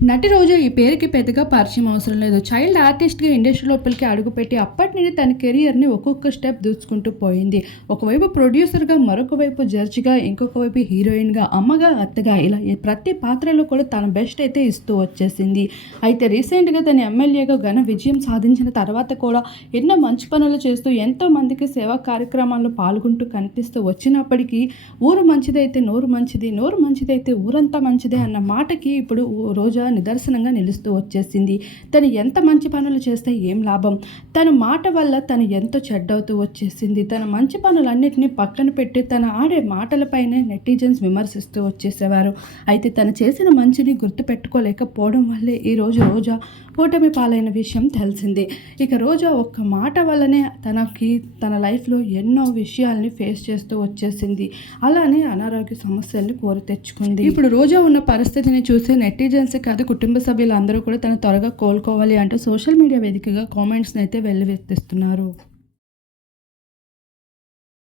నటి రోజా ఈ పేరుకి పెద్దగా పరిచయం అవసరం లేదు. చైల్డ్ ఆర్టిస్ట్‌గా ఇండస్ట్రీ లోపలికి అడుగుపెట్టి అప్పటి నుండి తన కెరియర్‌ని ఒక్కొక్క స్టెప్ దూసుకుంటూ పోయింది. ఒకవైపు ప్రొడ్యూసర్‌గా, మరొక వైపు జడ్జిగా, ఇంకొక వైపు హీరోయిన్‌గా, అమ్మగా, అత్తగా ఇలా ప్రతి పాత్రలో కూడా తన బెస్ట్ అయితే ఇస్తూ వచ్చేసింది. అయితే రీసెంట్‌గా తను ఎమ్మెల్యేగా ఘన విజయం సాధించిన తర్వాత కూడా ఎన్నో మంచి పనులు చేస్తూ ఎంతో మందికి సేవా కార్యక్రమాల్లో పాల్గొంటూ కనిపిస్తూ వచ్చినప్పటికీ ఊరు మంచిదైతే నోరు మంచిది, నోరు మంచిదైతే ఊరంతా మంచిదే అన్న మాటకి ఇప్పుడు రోజా నిదర్శనంగా నిలుస్తూ వచ్చేసింది. తను ఎంత మంచి పనులు చేస్తే ఏం లాభం, తన మాట వల్ల తను ఎంతో చెడ్డవుతూ వచ్చేసింది. తన మంచి పనులన్నిటినీ పక్కన పెట్టి తన ఆడే మాటలపైనే నెటిజన్స్ విమర్శిస్తూ వచ్చేసేవారు. అయితే తను చేసిన మంచిని గుర్తుపెట్టుకోలేకపోవడం వల్లే ఈరోజు రోజా ఓటమి పాలైన విషయం తెలిసిందే. ఇక రోజా ఒక్క మాట వల్లనే తన లైఫ్లో ఎన్నో విషయాల్ని ఫేస్ చేస్తూ వచ్చేసింది. అలానే అనారోగ్య సమస్యల్ని కోరి తెచ్చుకుంది. ఇప్పుడు రోజా ఉన్న పరిస్థితిని చూసి నెటిజన్స్ కాదు, కుటుంబ సభ్యులందరూ కూడా తను త్వరగా కోలుకోవాలి అంటూ సోషల్ మీడియా వేదికగా కామెంట్స్ని అయితే వెల్లువెత్తిస్తున్నారు.